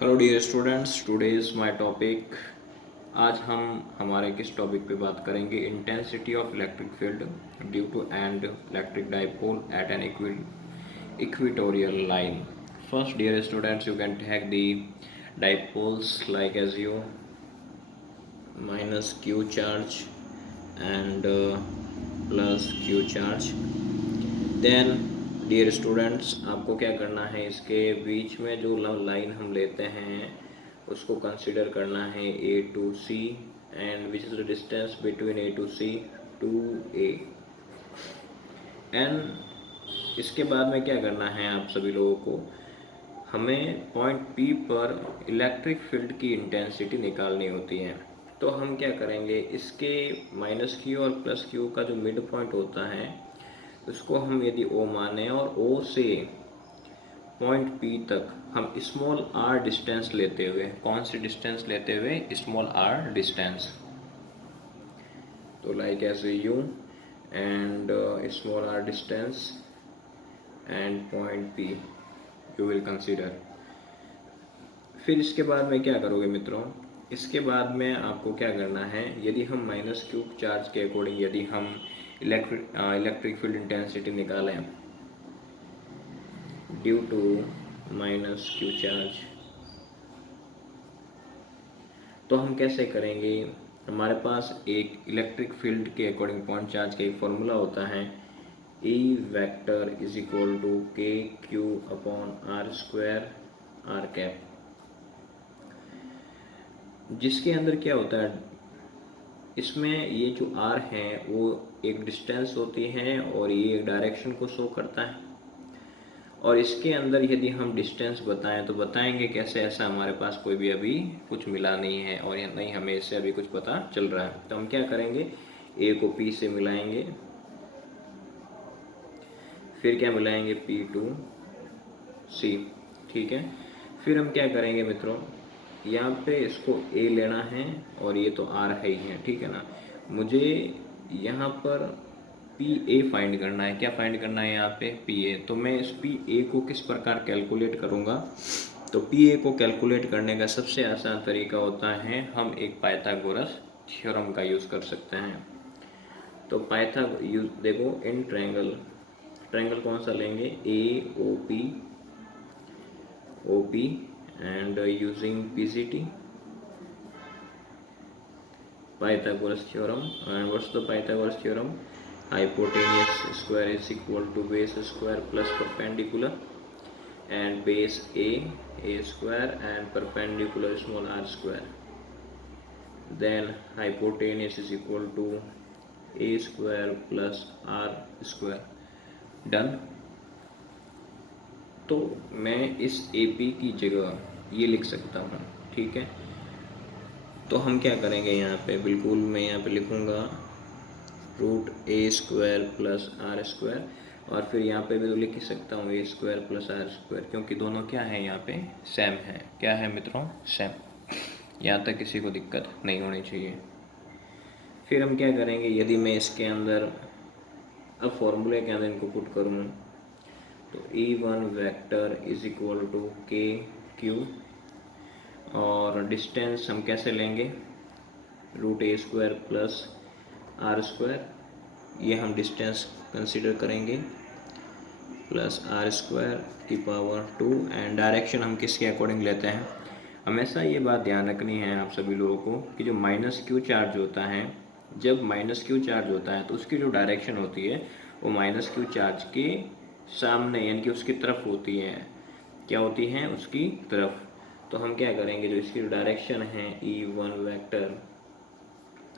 Hello dear students, today is my topic. आज हम हमारे किस टॉपिक पे बात करेंगे? Intensity of electric field due to and electric dipole at an equatorial line. First dear students, you can take the dipoles like as you minus q charge and plus q charge. Then dear students, आपको क्या करना है, इसके बीच में जो line हम लेते हैं उसको कंसिडर करना है A to C, and which is the distance between A to C to A. And इसके बाद में क्या करना है आप सभी लोगों को, हमें पॉइंट पी पर इलेक्ट्रिक फील्ड की इंटेंसिटी निकालनी होती है। तो हम क्या करेंगे, इसके माइनस क्यू और प्लस क्यू का जो मिड पॉइंट होता है उसको हम यदि ओ माने और ओ से पॉइंट पी तक हम स्मॉल आर डिस्टेंस लेते हुए, कौन सी डिस्टेंस लेते हुए? Small r distance. तो like as U and small r distance and point P you will consider. फिर इसके बाद में क्या करोगे मित्रों, इसके बाद में आपको क्या करना है, यदि हम माइनस क्यूब चार्ज के अकॉर्डिंग यदि हम इलेक्ट्रिक फील्ड इंटेंसिटी निकालें due to minus q charge, तो हम कैसे करेंगे? हमारे पास एक इलेक्ट्रिक फील्ड के अकॉर्डिंग पॉइंट चार्ज का एक फॉर्मूला होता है, E vector is equal to k q upon r square r cap, जिसके अंदर क्या होता है, इसमें ये जो आर है वो एक डिस्टेंस होती है और ये एक डायरेक्शन को शो करता है। और इसके अंदर यदि हम डिस्टेंस बताएं तो बताएंगे कैसे? ऐसा हमारे पास कोई भी अभी कुछ मिला नहीं है और नहीं हमें इससे अभी कुछ पता चल रहा है। तो हम क्या करेंगे, ए को पी से मिलाएंगे, फिर क्या मिलाएंगे, पी टू सी, ठीक है। फिर हम क्या करेंगे मित्रों, यहाँ पे इसको ए लेना है और ये तो आर है ही है, ठीक है ना। मुझे यहाँ पर पी ए फाइंड करना है। क्या फाइंड करना है यहाँ पे? P A. तो मैं इस पी ए को किस प्रकार कैलकुलेट करूँगा? तो पी ए को कैलकुलेट करने का सबसे आसान तरीका होता है, हम एक पाइथागोरस थ्योरम का यूज़ कर सकते हैं। तो यूज देखो, इन ट्रायंगल, ट्रायंगल कौन सा लेंगे? A O P and using P C T, Pythagoras theorem. And what's the Pythagoras theorem? Hypotenuse square is equal to base square plus perpendicular, and base a square and perpendicular small r square. Then hypotenuse is equal to a square plus r square. Done. तो मैं इस A P की जगह ये लिख सकता हूँ, ठीक है। तो हम क्या करेंगे यहाँ पे, बिल्कुल मैं यहाँ पे लिखूँगा root a square plus r square, और फिर यहाँ पे भी तो लिख ही सकता हूँ ए स्क्वायर प्लस आर स्क्वायर, क्योंकि दोनों क्या है यहाँ पे? सेम है। क्या है मित्रों? सेम। यहाँ तक किसी को दिक्कत नहीं होनी चाहिए। फिर हम क्या करेंगे, यदि मैं इसके अंदर अब फॉर्मूले के अंदर इनको पुट करूँ तो E1 vector is equal to k q, और डिस्टेंस हम कैसे लेंगे? Root a square plus r square, ये हम डिस्टेंस कंसिडर करेंगे, प्लस आर स्क्वायर की पावर 2, एंड डायरेक्शन हम किसके अकॉर्डिंग लेते हैं? हमेशा ये बात ध्यान रखनी है आप सभी लोगों को कि जो माइनस क्यू चार्ज होता है, जब माइनस क्यू चार्ज होता है तो उसकी जो डायरेक्शन होती है वो माइनस क्यू चार्ज के सामने यानी कि उसकी तरफ होती है। क्या होती हैं? उसकी तरफ। तो हम क्या करेंगे, जो इसकी डायरेक्शन है E1 वेक्टर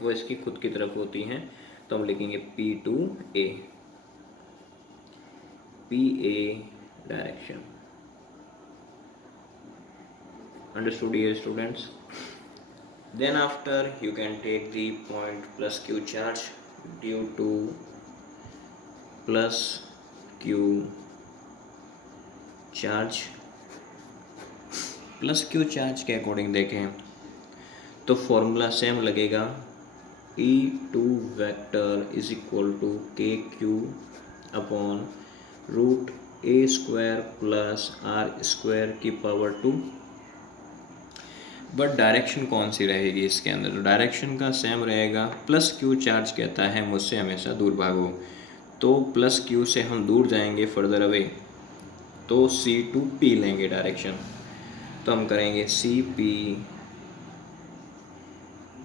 वो इसकी खुद की तरफ होती हैं, तो हम लिखेंगे P2A, PA direction. Understood dear students? Then after you can take the point plus q charge due to plus q charge. Plus q charge के अकॉर्डिंग देखें तो फॉर्मूला सेम लगेगा, E2 vector is equal to k q upon root a square plus r square की power 2, but direction कौन सी रहेगी इसके अंदर? तो डायरेक्शन का सेम रहेगा, प्लस क्यू चार्ज कहता है मुझसे हमेशा दूर भागो, तो प्लस क्यू से हम दूर जाएंगे फर्दर अवे, तो सी टू पी लेंगे डायरेक्शन। तो हम करेंगे सी पी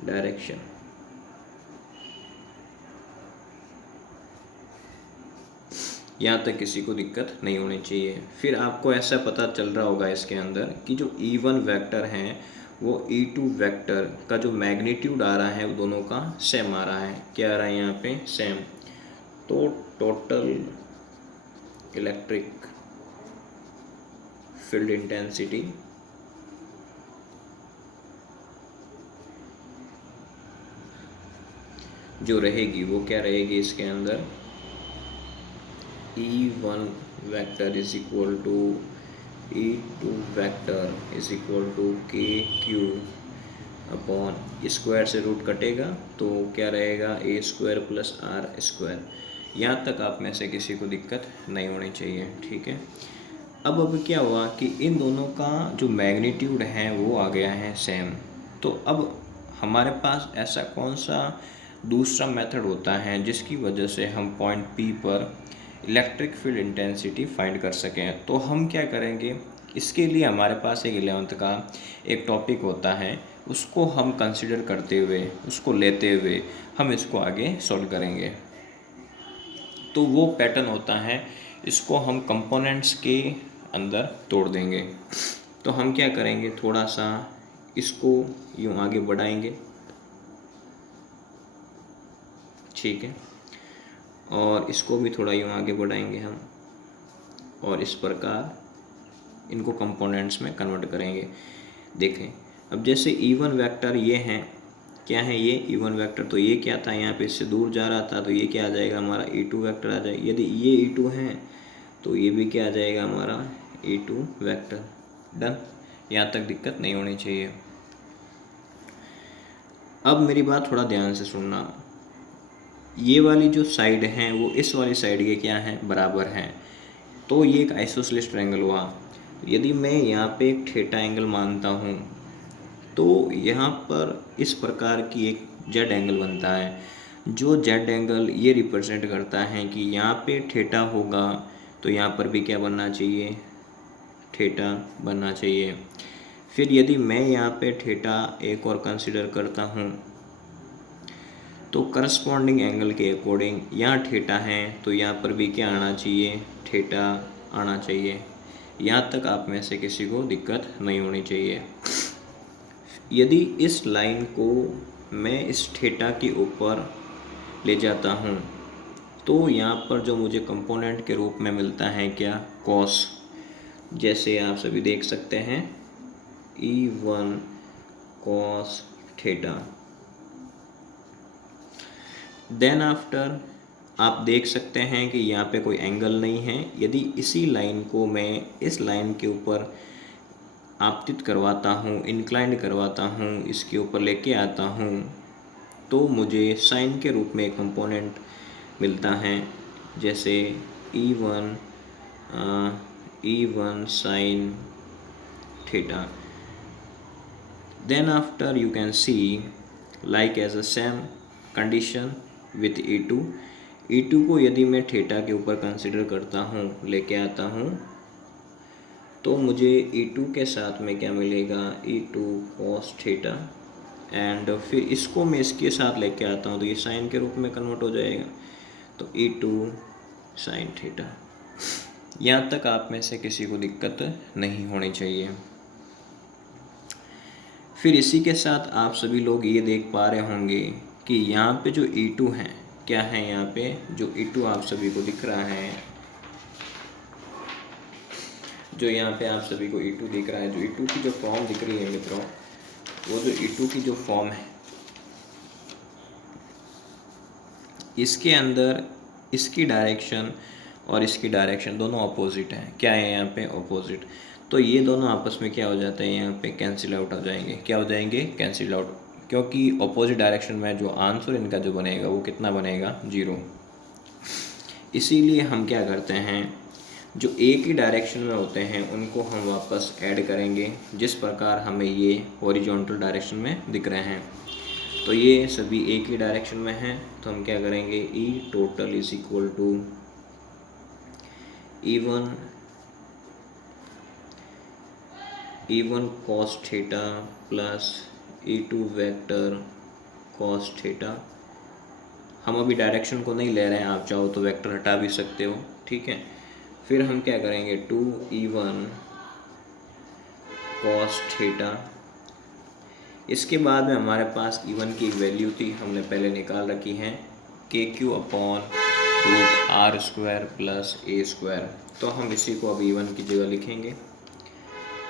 डायरेक्शन। यहाँ तक किसी को दिक्कत नहीं होनी चाहिए। फिर आपको ऐसा पता चल रहा होगा इसके अंदर कि जो E1 वेक्टर हैं वो E2 वेक्टर का जो मैग्नीट्यूड आ रहा है वो दोनों का सेम आ रहा है। क्या आ रहा है यहाँ पे? सेम। तो टोटल इलेक्ट्रिक फील्ड इंटेंसिटी जो रहेगी वो क्या रहेगी इसके अंदर? E1 vector is equal to E2 vector is equal to k q upon square से रूट कटेगा तो क्या रहेगा? A square plus r square. यहाँ तक आप में से किसी को दिक्कत नहीं होनी चाहिए, ठीक है। अब क्या हुआ कि इन दोनों का जो मैग्नीट्यूड है वो आ गया है सेम। तो अब हमारे पास ऐसा कौन सा दूसरा मेथड होता है जिसकी वजह से हम पॉइंट P पर इलेक्ट्रिक फील्ड इंटेंसिटी फाइंड कर सकें? तो हम क्या करेंगे, इसके लिए हमारे पास एक 11th का एक टॉपिक होता है, उसको हम कंसिडर करते हुए, उसको लेते हुए हम इसको आगे सॉल्व करेंगे। तो वो पैटर्न होता है, इसको हम कंपोनेंट्स के अंदर तोड़ देंगे। तो हम क्या करेंगे, थोड़ा सा इसको यूँ आगे बढ़ाएंगे, ठीक है, और इसको भी थोड़ा यूँ आगे बढ़ाएंगे हम, और इस प्रकार इनको कंपोनेंट्स में कन्वर्ट करेंगे। देखें, अब जैसे E1 वेक्टर ये हैं, क्या है ये E1 वेक्टर, तो ये क्या था, यहाँ पे इससे दूर जा रहा था, तो ये क्या आ जाएगा हमारा E2 वेक्टर आ जाएगा। यदि ये E2 है तो ये भी क्या आ जाएगा हमारा E2 वेक्टर। डन, यहाँ तक दिक्कत नहीं होनी चाहिए। अब मेरी बात थोड़ा ध्यान से सुनना, ये वाली जो साइड हैं वो इस वाली साइड के क्या हैं, बराबर हैं। तो ये एक आइसोसेलेस ट्रायंगल हुआ। यदि मैं यहाँ पे एक थीटा एंगल मानता हूँ तो यहाँ पर इस प्रकार की एक जेड एंगल बनता है। जो जेड एंगल ये रिप्रेजेंट करता है कि यहाँ पे थीटा होगा तो यहाँ पर भी क्या बनना चाहिए, थीटा बनना चाहिए। फिर यदि मैं यहाँ पे थीटा एक और कंसिडर करता हूँ तो करस्पॉन्डिंग एंगल के अकॉर्डिंग यहाँ थीटा है तो यहाँ पर भी क्या आना चाहिए, थीटा आना चाहिए। यहाँ तक आप में से किसी को दिक्कत नहीं होनी चाहिए। यदि इस लाइन को मैं इस थीटा के ऊपर ले जाता हूँ तो यहाँ पर जो मुझे कंपोनेंट के रूप में मिलता है क्या, कॉस। जैसे आप सभी देख सकते हैं E1 cos theta. Then after आप देख सकते हैं कि यहाँ पे कोई एंगल नहीं है। यदि इसी लाइन को मैं इस लाइन के ऊपर आपतित करवाता हूँ, इंक्लाइंड करवाता हूँ, इसके ऊपर लेके आता हूँ तो मुझे साइन के रूप में एक कंपोनेंट मिलता है, जैसे E1 sine theta. Then after you can see like as a same condition with E2 को यदि मैं थीटा के ऊपर कंसिडर करता हूँ, लेके आता हूँ, तो मुझे E2 के साथ में क्या मिलेगा, E2 cos थीटा। एंड फिर इसको मैं इसके साथ लेके आता हूँ तो ये साइन के रूप में कन्वर्ट हो जाएगा, तो E2 साइन थीटा। यहाँ तक आप में से किसी को दिक्कत नहीं होनी चाहिए। फिर इसी के साथ आप सभी लोग ये देख पा रहे होंगे कि यहाँ पे जो E2 है, क्या है यहाँ पे जो E2 आप सभी को दिख रहा है, जो यहाँ पे आप सभी को E2 दिख रहा है, जो E2 की जो फॉर्म दिख रही है मित्रों, वो जो E2 की जो फॉर्म है, इसके अंदर इसकी डायरेक्शन और इसकी डायरेक्शन दोनों अपोजिट हैं। क्या है यहाँ पे, अपोजिट। तो ये दोनों आपस में क्या हो जाते हैं, यहाँ पे कैंसिल आउट हो जाएंगे। क्या हो जाएंगे, कैंसिल आउट, क्योंकि अपोजिट डायरेक्शन में जो आंसर इनका जो बनेगा वो कितना बनेगा, 0। इसीलिए हम क्या करते हैं, जो एक ही डायरेक्शन में होते हैं उनको हम वापस ऐड करेंगे, जिस प्रकार हमें ये हॉरिजॉन्टल डायरेक्शन में दिख रहे हैं। तो ये सभी एक ही डायरेक्शन में हैं, तो हम क्या करेंगे, E total is equal to E1 cos theta plus E2 vector cos theta. हम अभी डायरेक्शन को नहीं ले रहे हैं, आप चाहो तो वेक्टर हटा भी सकते हो, ठीक है। फिर हम क्या करेंगे, 2E1 cos थीटा। इसके बाद में हमारे पास E1 की वैल्यू थी, हमने पहले निकाल रखी है, KQ upon root r square plus a square. तो हम इसी को अब E1 की जगह लिखेंगे,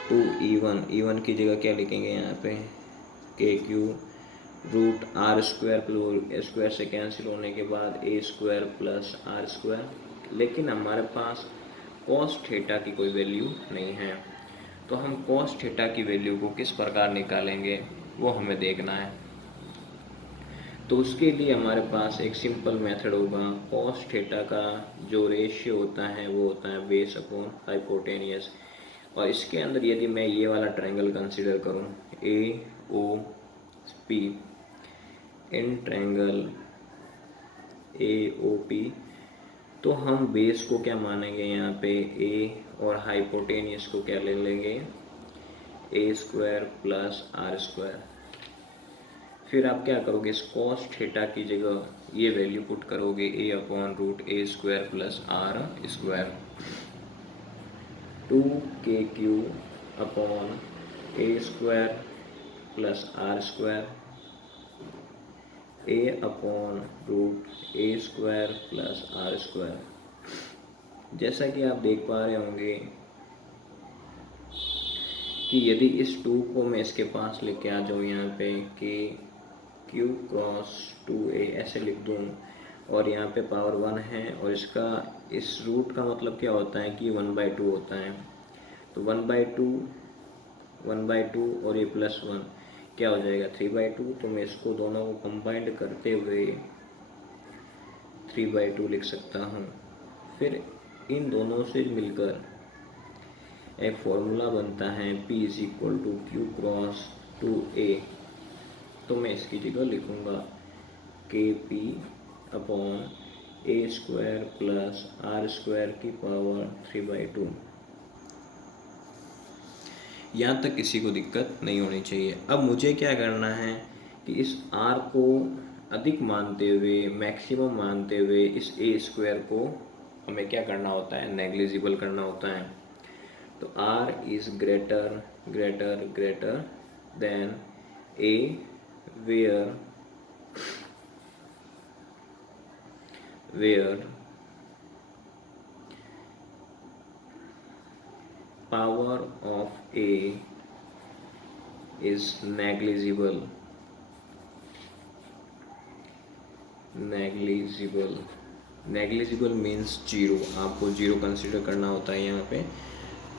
2E1 की जगह क्या लिखेंगे यहाँ पे, KQ root r square plus square से कैंसिल होने के बाद a square plus r square. लेकिन हमारे पास कॉस थीटा की कोई वैल्यू नहीं है, तो हम कॉस थीटा की वैल्यू को किस प्रकार निकालेंगे वो हमें देखना है। तो उसके लिए हमारे पास एक सिंपल मेथड होगा, कॉस थीटा का जो रेशियो होता है वो होता है बेस अपॉन हाइपोटेनियस। और इसके अंदर यदि मैं ये वाला ट्रायंगल कंसीडर करूँ, AOP, इन ट्रायंगल AOP, तो हम बेस को क्या मानेंगे यहाँ पे A, और हाइपोटेनियस को क्या ले लेंगे, ए स्क्वायर प्लस आर स्क्वायर। फिर आप क्या करोगे, इस कॉस थीटा की जगह ये वैल्यू पुट करोगे, a upon root a square plus r square. 2KQ upon a square plus r square, a upon root a square plus r square. जैसा कि आप देख पा रहे होंगे कि यदि इस 2 को मैं इसके पास लेके आ जाऊँ यहाँ पे, कि Q क्रॉस 2A ऐसे लिख दूँ, और यहाँ पे पावर 1 है, और इसका इस रूट का मतलब क्या होता है कि 1/2 होता है। तो 1/2 और ये प्लस 1 क्या हो जाएगा, 3/2। तो मैं इसको दोनों को कंबाइंड करते हुए 3/2 लिख सकता हूँ। फिर इन दोनों से मिलकर एक फॉर्मूला बनता है P is equal to Q cross 2A। तो मैं इसकी जगह लिखूँगा KP upon a square plus r square की पावर 3/2। यहाँ तक किसी को दिक्कत नहीं होनी चाहिए। अब मुझे क्या करना है कि इस r को अधिक मानते हुए, मैक्सिमम मानते हुए, इस ए स्क्वायर को हमें क्या करना होता है, नेग्लिजिबल करना होता है। तो r is greater greater greater than a where power of A is negligible। Negligible means zero, आपको जीरो कंसिडर करना होता है यहाँ पे।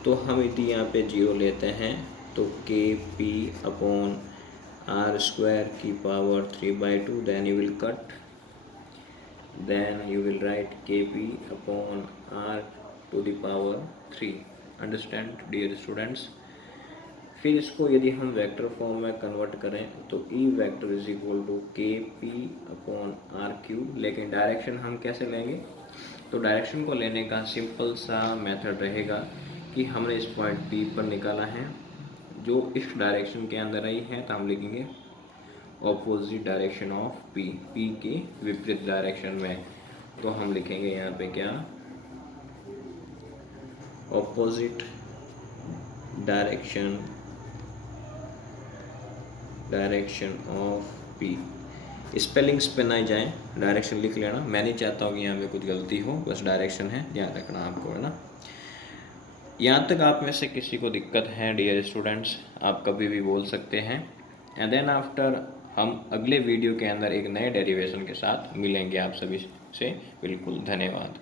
तो हम यदि यहाँ पे जीरो लेते हैं तो KP अपॉन आर स्क्वायर की power 3/2, then you will cut, then you will write KP upon R to the power 3। Understand dear students. फिर इसको यदि हम वेक्टर फॉर्म में कन्वर्ट करें तो E vector is equal to KP upon R cube. लेकिन direction हम कैसे लेंगे, तो डायरेक्शन को लेने का सिंपल सा मेथड रहेगा कि हमने इस पॉइंट P पर निकाला है, जो इस डायरेक्शन के अंदर आई है, तो हम लिखेंगे ऑपोजिट डायरेक्शन ऑफ P के विपरीत डायरेक्शन में। तो हम लिखेंगे यहाँ पे क्या, opposite direction of P। Spellings पे ना जाएं, डायरेक्शन लिख लेना। मैं नहीं चाहता हूँ कि यहाँ पे कुछ गलती हो, बस डायरेक्शन है, ध्यान रखना आपको, है ना। यहाँ तक आप में से किसी को दिक्कत है डियर स्टूडेंट्स, आप कभी भी बोल सकते हैं। एंड देन आफ्टर हम अगले वीडियो के अंदर एक नए डेरिवेशन के साथ मिलेंगे आप सभी से। बिल्कुल, धन्यवाद।